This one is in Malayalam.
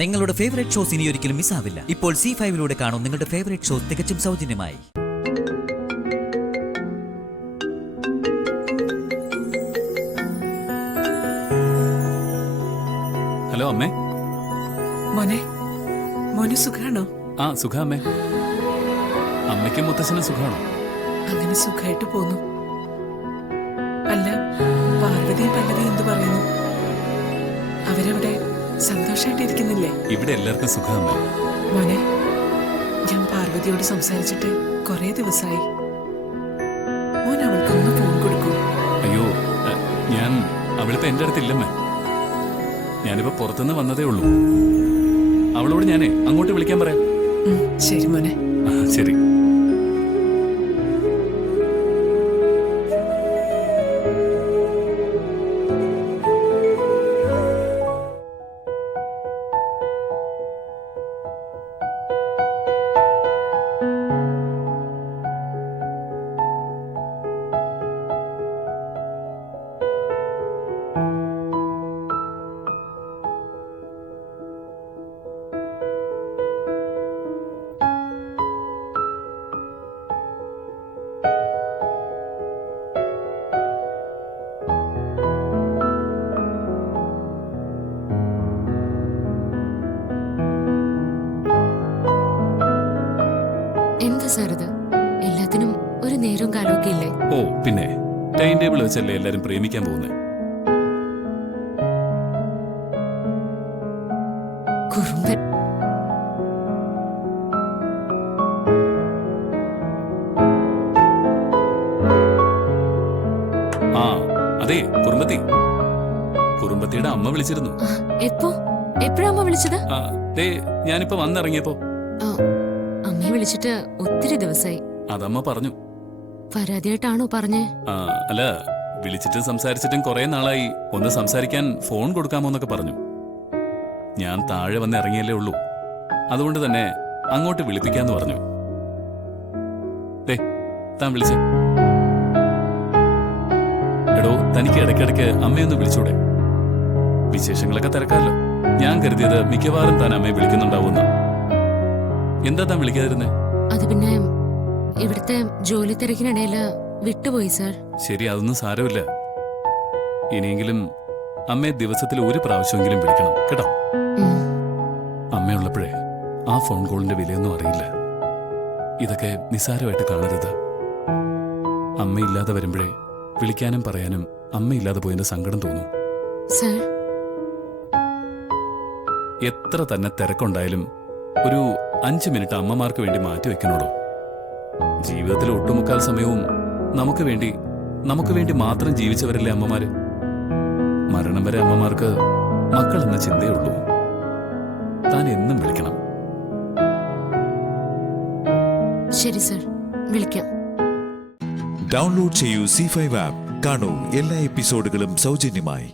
നിങ്ങളുടെ ഫേവറേറ്റ് ഷോസ് ഇനി ഒരിക്കലും മിസ്സാവില്ല. ഇപ്പോൾ C5 കാണും നിങ്ങളുടെ ഫേവറേറ്റ് ഷോസ് തികച്ചും സൗജന്യമായി. ഹലോ അമ്മേ. മോനെ, മോന് സുഖാണോ? ആ സുഖ അമ്മേ. അമ്മയ്ക്കും മുത്തച്ഛനും സുഖാണോ? അങ്ങനെ സുഖമായിട്ട് പോന്നു. അല്ല, പാർവതിയും പല്ലവിയും എന്തു പറയുന്നു? അവരവിടെ സന്തോഷായിട്ടിരിക്കുന്നില്ലേ? ഇവിടെ എല്ലാവർക്കും സുഖം അമ്മേ. മോനെ, ഞാൻ പാർവതിയോട് സംസാരിച്ചിട്ട് കുറെ ദിവസമായി. മോൻ അവൾക്കൊന്ന് ഫോൺ കൊടുക്കൂ. അയ്യോ, ഞാൻ അവളിപ്പോ എന്റെ അടുത്തില്ലമ്മേ. ഞാനിപ്പോ പുറത്തുനിന്ന് വന്നതേ ഉള്ളൂ. അവളോട് ഞാനേ അങ്ങോട്ട് വിളിക്കാൻ പറയാം. ശരി മോനെ. ശരി. എന്താ സാർ ഇത്? എല്ലാത്തിനും ഒരു നേരവും കാലമൊക്കെ ഇല്ലേ? ഓ പിന്നെ ടൈം ടേബിൾ വെച്ചല്ലേ എല്ലാരും പ്രേമിക്കാൻ പോകുന്നത്. കുറുമ്പൻ. ആ അതെ, കുറുമ്പത്തിയുടെ അമ്മ വിളിച്ചിരുന്നു. എപ്പോഴാ അമ്മ വിളിച്ചത്? ഞാനിപ്പോ വന്നിറങ്ങിയപ്പോ. അമ്മയെ വിളിച്ചിട്ട് ഒത്തിരി ദിവസമായി. അതമ്മ പറഞ്ഞു. പരാതിയായിട്ടാണോ പറഞ്ഞേ? അല്ല, വിളിച്ചിട്ടും സംസാരിച്ചിട്ടും കുറെ നാളായി. ഒന്ന് സംസാരിക്കാൻ ഫോൺ കൊടുക്കാമോന്നൊക്കെ പറഞ്ഞു. ഞാൻ താഴെ വന്ന് ഇറങ്ങിയല്ലേ ഉള്ളൂ. അതുകൊണ്ട് തന്നെ അങ്ങോട്ട് വിളിപ്പിക്കാന്ന് പറഞ്ഞു. താൻ വിളിച്ചേ. എടോ, തനിക്ക് ഇടയ്ക്കിടയ്ക്ക് അമ്മയൊന്ന് വിളിച്ചൂടെ? വിശേഷങ്ങളൊക്കെ തിരക്കാമല്ലോ. ഞാൻ കരുതിയത് മിക്കവാറും താൻ അമ്മയെ വിളിക്കുന്നുണ്ടാവുന്ന. എന്താ താൻ വിളിക്കാതിരുന്നേ? അത് പിന്നെ ഇവിടുത്തെ ജോലി തിരക്കിനിടയില് വിട്ടുപോയി സാർ. ശരി, അതൊന്നും സാരമില്ല. ഇനിയെങ്കിലും അമ്മയെ ദിവസത്തിൽ ഒരു പ്രാവശ്യമെങ്കിലും വിളിക്കണം കേട്ടോ. അമ്മയുള്ളപ്പോഴേ ആ ഫോൺ കോളിന്റെ വിലയൊന്നും അറിയില്ല. ഇതൊക്കെ നിസ്സാരമായിട്ട് കാണരുത്. അമ്മയില്ലാതെ വരുമ്പോഴേ വിളിക്കാനും പറയാനും അമ്മയില്ലാതെ പോയതിന്റെ സങ്കടം തോന്നും. സാർ, എത്ര തന്നെ തിരക്കുണ്ടായാലും ഒരു 5 മിനിറ്റ് അമ്മമാർക്ക് വേണ്ടി മാറ്റിവെക്കണോടോ. ജീവിതത്തിൽ ഒട്ടുമുക്കാൽ സമയവും നമുക്ക് വേണ്ടി മാത്രം ജീവിച്ചവരല്ലേ അമ്മമാര്. മരണം വരെ അമ്മമാർക്ക് മക്കൾ എന്ന ചിന്തയുള്ളൂ. താൻ എന്നും വിളിക്കണം. ശരി സാർ, വിളിക്കാം. ഡൗൺലോഡ് ചെയ്യൂ C5 ആപ്പ്. കാണൂ എല്ലാ എപ്പിസോഡുകളും സൗജന്യമായി.